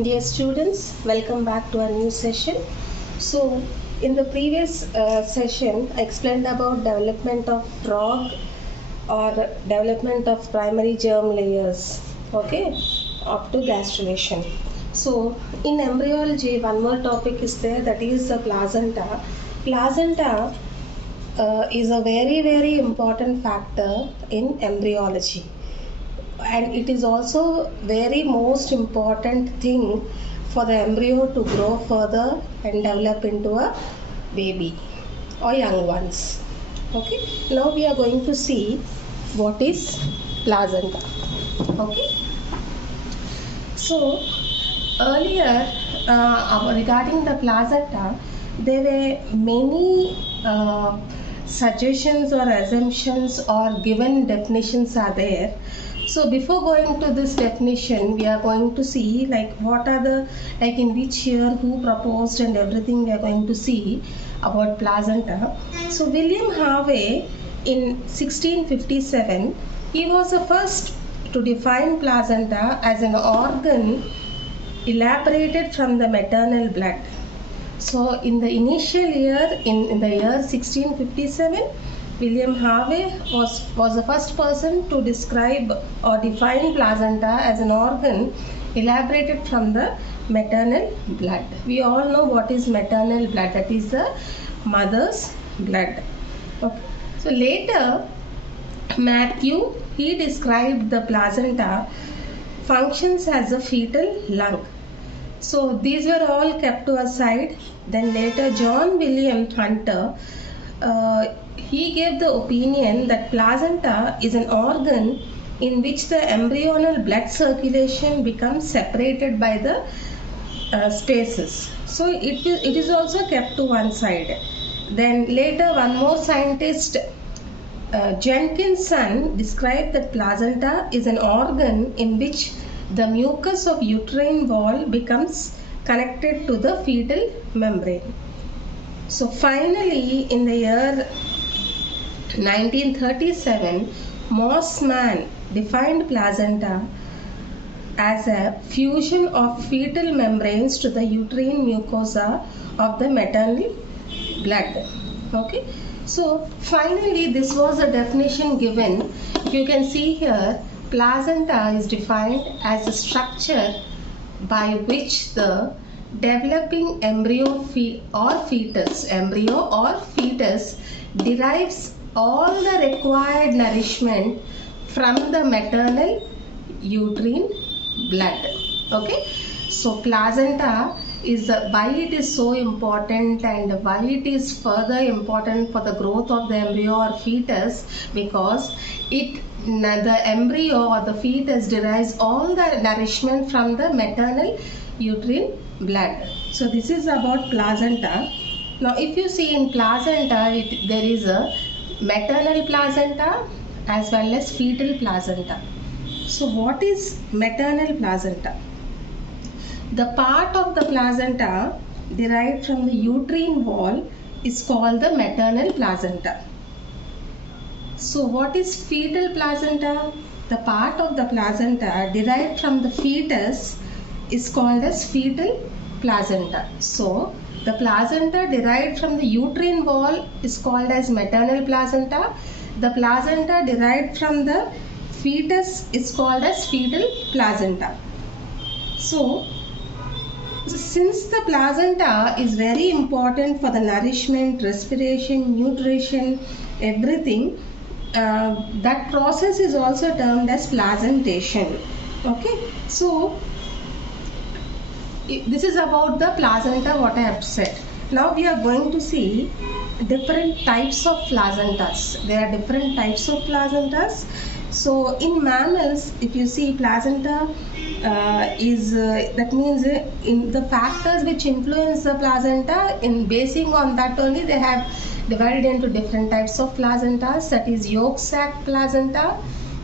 Dear students, welcome back to our new session. So, in the previous session, I explained about development of frog or development of primary germ layers, okay, up to gastrulation. So, in embryology, one more topic is there, that is the placenta. Placenta is a very important factor in embryology, and it is also very most important thing for the embryo to grow further and develop into a baby or young ones. Okay, now we are going to see what is placenta. Okay, so earlier regarding the placenta, there were many suggestions or assumptions or given definitions are there. So before going to this definition, we are going to see like what are the, like in which year, who proposed, and everything we are going to see about placenta. So William Harvey in 1657, he was the first to define placenta as an organ elaborated from the maternal blood. So in the initial year, in the year 1657, William Harvey was the first person to describe or define placenta as an organ elaborated from the maternal blood. We all know what is maternal blood, that is the mother's blood. Okay. So later, Matthew, he described the placenta functions as a fetal lung. So these were all kept to aside. Then later John William Hunter, he gave the opinion that placenta is an organ in which the embryonal blood circulation becomes separated by the spaces. So it is also kept to one side. Then later one more scientist, Jenkinson, described that placenta is an organ in which the mucus of uterine wall becomes connected to the fetal membrane. So finally, in the year 1937, Mossman defined placenta as a fusion of fetal membranes to the uterine mucosa of the maternal blood. Okay. So finally, this was a definition given. You can see here, placenta is defined as a structure by which the developing embryo or fetus derives all the required nourishment from the maternal uterine blood. Okay, so placenta is why it is so important and why it is further important for the growth of the embryo or fetus, because the embryo or the fetus derives all the nourishment from the maternal uterine blood. So this is about placenta. Now if you see in placenta, there is a maternal placenta as well as fetal placenta. So what is maternal placenta? The part of the placenta derived from the uterine wall is called the maternal placenta. So what is fetal placenta? The part of the placenta derived from the fetus is called as fetal placenta. So the placenta derived from the uterine wall is called as maternal placenta. The placenta derived from the fetus is called as fetal placenta. So since the placenta is very important for the nourishment, respiration, nutrition, everything, that process is also termed as placentation. Okay, so this is about the placenta, what I have said. Now we are going to see different types of placentas. There are different types of placentas. So in mammals, if you see placenta that means in the factors which influence the placenta, in basing on that only they have divided into different types of placentas, that is yolk sac placenta,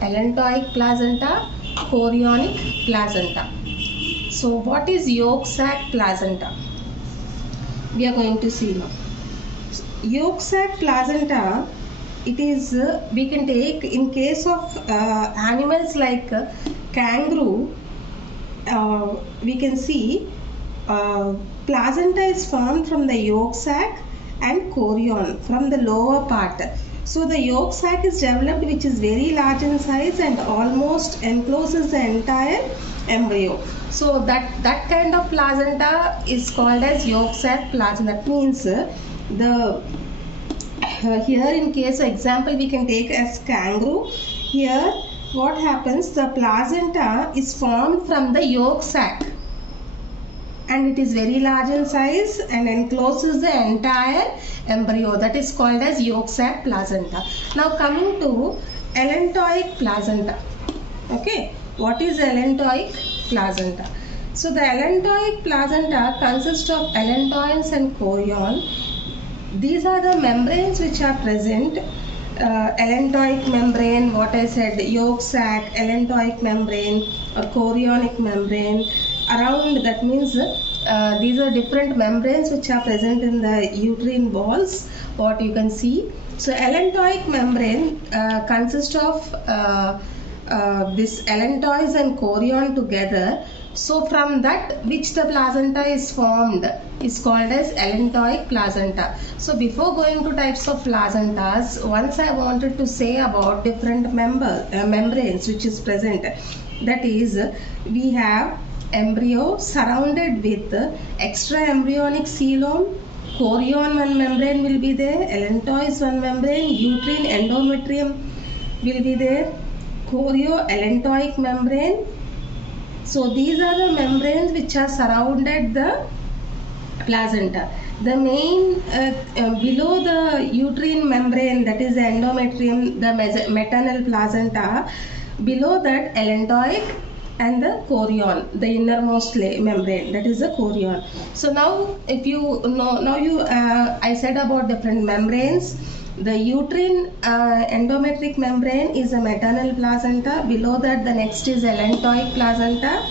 allantoic placenta, chorionic placenta. So what is yolk sac placenta? We are going to see now. Yolk sac placenta, it is we can take in case of animals like kangaroo we can see placenta is formed from the yolk sac and chorion from the lower part. So the yolk sac is developed, which is very large in size and almost encloses the entire embryo. So that kind of placenta is called as yolk sac placenta. That means here in case of example we can take as kangaroo. Here what happens, the placenta is formed from the yolk sac and it is very large in size and encloses the entire embryo. That is called as yolk sac placenta. Now coming to allantoic placenta. Okay, what is allantoic placenta? So the allantoic placenta consists of allantoins and chorion. These are the membranes which are present. Allantoic membrane, what I said, yolk sac, allantoic membrane or chorionic membrane around. That means these are different membranes which are present in the uterine walls, what you can see. So allantoic membrane consists of this allantois and chorion together. So from that which the placenta is formed is called as allantoic placenta. So before going to types of placentas, once I wanted to say about different membranes which is present. That is, we have embryo surrounded with extra embryonic coelom, chorion one membrane will be there, allantois one membrane, uterine endometrium will be there, chorioallantoic membrane. So these are the membranes which are surrounded the placenta. The main below the uterine membrane, that is the endometrium, the maternal placenta, below that allantoic and the chorion, the innermost membrane, that is the chorion. So now if you know, I said about different membranes. The uterine endometric membrane is a maternal placenta. Below that the next is allantoic placenta.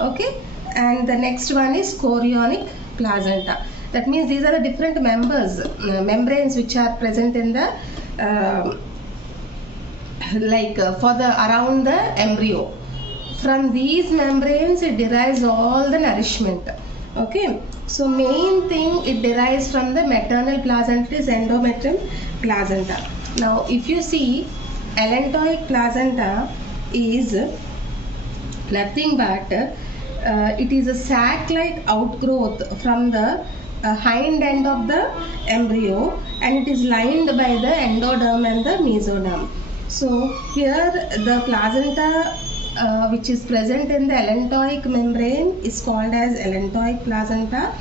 Okay, and the next one is chorionic placenta. That means these are the different membranes which are present in the for the around the embryo. From these membranes it derives all the nourishment. Okay, so main thing it derives from the maternal placenta is endometrium placenta. Now if you see, allantoic placenta is nothing but it is a sac-like outgrowth from the hind end of the embryo and it is lined by the endoderm and the mesoderm. So here the placenta which is present in the allantoic membrane is called as allantoic placenta.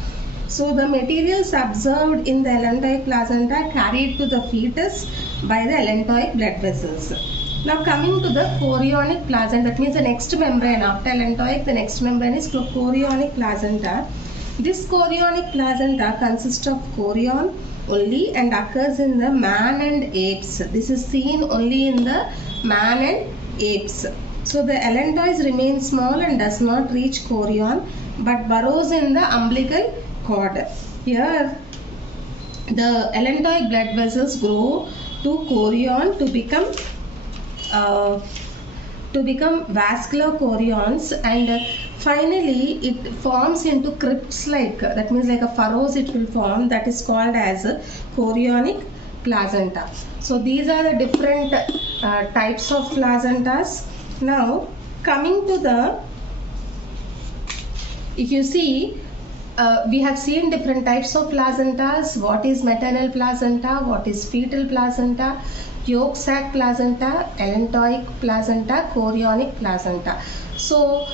So the materials observed in the allantoic placenta carried to the fetus by the allantoic blood vessels. Now coming to the chorionic placenta, that means the next membrane after allantoic, the next membrane is chorionic placenta. This chorionic placenta consists of chorion only and occurs in the man and apes. This is seen only in the man and apes. So the allantois remains small and does not reach chorion but burrows in the umbilical cord. Here the allantoic blood vessels grow to chorion to become vascular chorions and finally it forms into crypts, like that means like a furrows it will form, that is called as chorionic placenta. So these are the different types of placentas. Now coming to the, if you see, we have seen different types of placentas. What is maternal placenta, what is fetal placenta, yolk sac placenta, allantoic placenta, chorionic placenta. So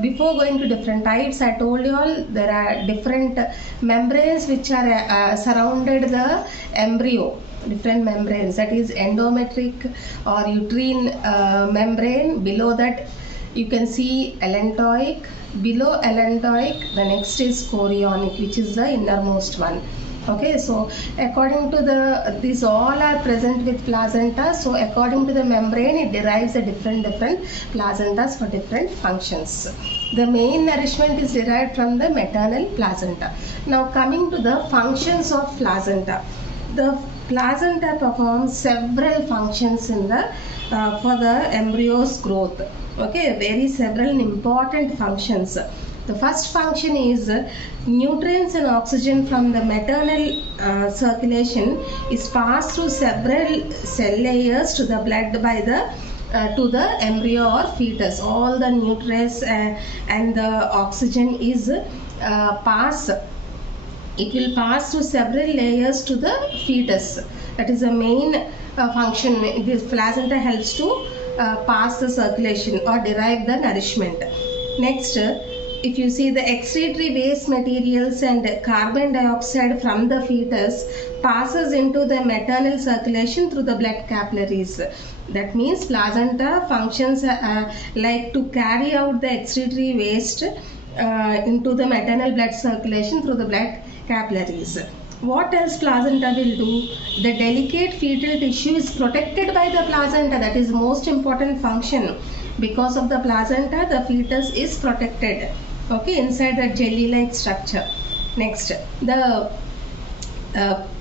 before going to different types, I told you all there are different membranes which are surrounded the embryo. Different membranes, that is endometric or uterine membrane. Below that you can see allantoic. Below allantoic the next is chorionic, which is the innermost one. Okay, so according to these all are present with placenta. So according to the membrane it derives the different placentas for different functions. The main nourishment is derived from the maternal placenta. Now coming to the functions of placenta. The placenta performs several functions in the for the embryo's growth. Okay, very several important functions. The first function is nutrients and oxygen from the maternal circulation is passed through several cell layers to the blood by the to the embryo or fetus. All the nutrients and the oxygen is pass. It will pass through several layers to the fetus. That is the main function. This placenta helps to pass the circulation or derive the nourishment. Next, if you see the excretory waste materials and carbon dioxide from the fetus passes into the maternal circulation through the blood capillaries. That means placenta functions like to carry out the excretory waste into the maternal blood circulation through the blood capillaries. What else placenta will do? The delicate fetal tissue is protected by the placenta. That is most important function. Because of the placenta, the fetus is protected. Okay, inside the jelly-like structure. Next, the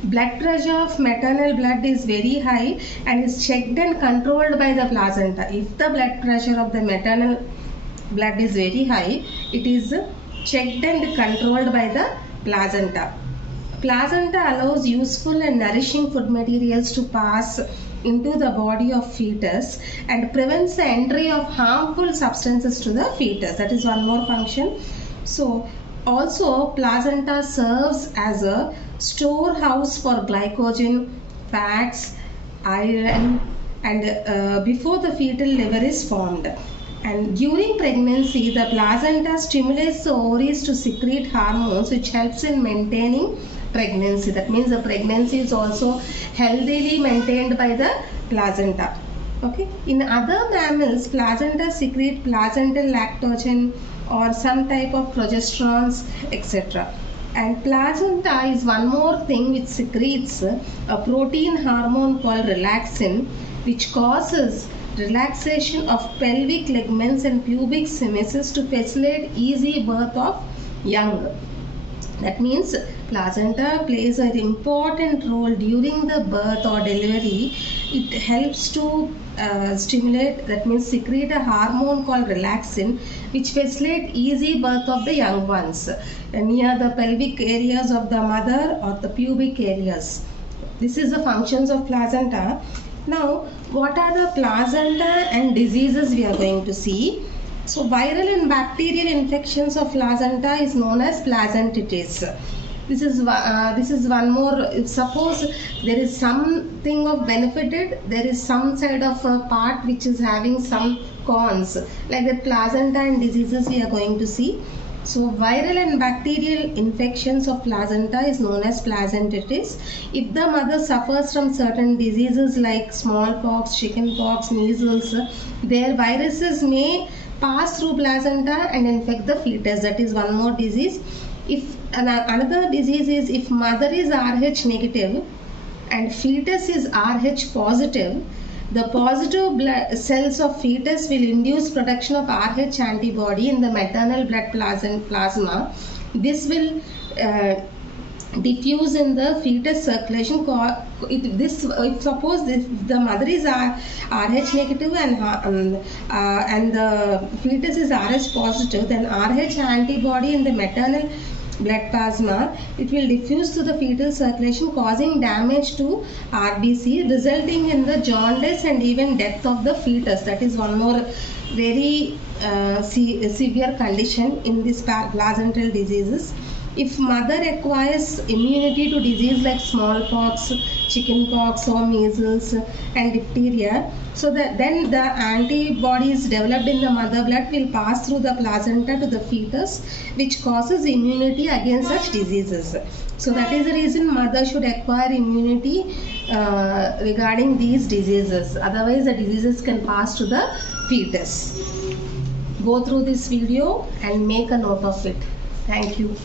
blood pressure of maternal blood is very high and is checked and controlled by the placenta. If the blood pressure of the maternal blood is very high, it is checked and controlled by the placenta. Placenta allows useful and nourishing food materials to pass into the body of fetus and prevents the entry of harmful substances to the fetus. That is one more function. So also placenta serves as a storehouse for glycogen, fats, iron, and before the fetal liver is formed. And during pregnancy, the placenta stimulates the ovaries to secrete hormones which helps in maintaining pregnancy. That means the pregnancy is also healthily maintained by the placenta. Okay. In other mammals, placenta secrete placental lactogen or some type of progesterones, etc. And placenta is one more thing which secretes a protein hormone called relaxin, which causes relaxation of pelvic ligaments and pubic symphysis to facilitate easy birth of young. That means placenta plays an important role during the birth or delivery. It helps to stimulate, that means secrete a hormone called relaxin, which facilitate easy birth of the young ones near the pelvic areas of the mother or the pubic areas. This is the functions of placenta. Now, what are the placenta and diseases we are going to see? So, viral and bacterial infections of placenta is known as placentitis. This is one more. If suppose there is something of benefited, there is some side of a part which is having some cons, like the placenta and diseases we are going to see. So viral and bacterial infections of placenta is known as placentitis. If the mother suffers from certain diseases like smallpox, chickenpox, measles, their viruses may pass through placenta and infect the fetus. That is one more disease. If another disease is if mother is Rh negative and fetus is Rh positive, the positive blood cells of fetus will induce production of Rh antibody in the maternal blood plasma. This will diffuse in the fetus circulation. If suppose the mother is Rh negative and the fetus is Rh positive, then Rh antibody in the maternal blood plasma, it will diffuse to the fetal circulation, causing damage to RBC, resulting in the jaundice and even death of the fetus. That is one more very severe condition in these placental diseases. If mother acquires immunity to disease like smallpox, chickenpox or measles and diphtheria, so that then the antibodies developed in the mother blood will pass through the placenta to the fetus, which causes immunity against such diseases. So that is the reason mother should acquire immunity regarding these diseases. Otherwise the diseases can pass to the fetus. Go through this video and make a note of it. Thank you.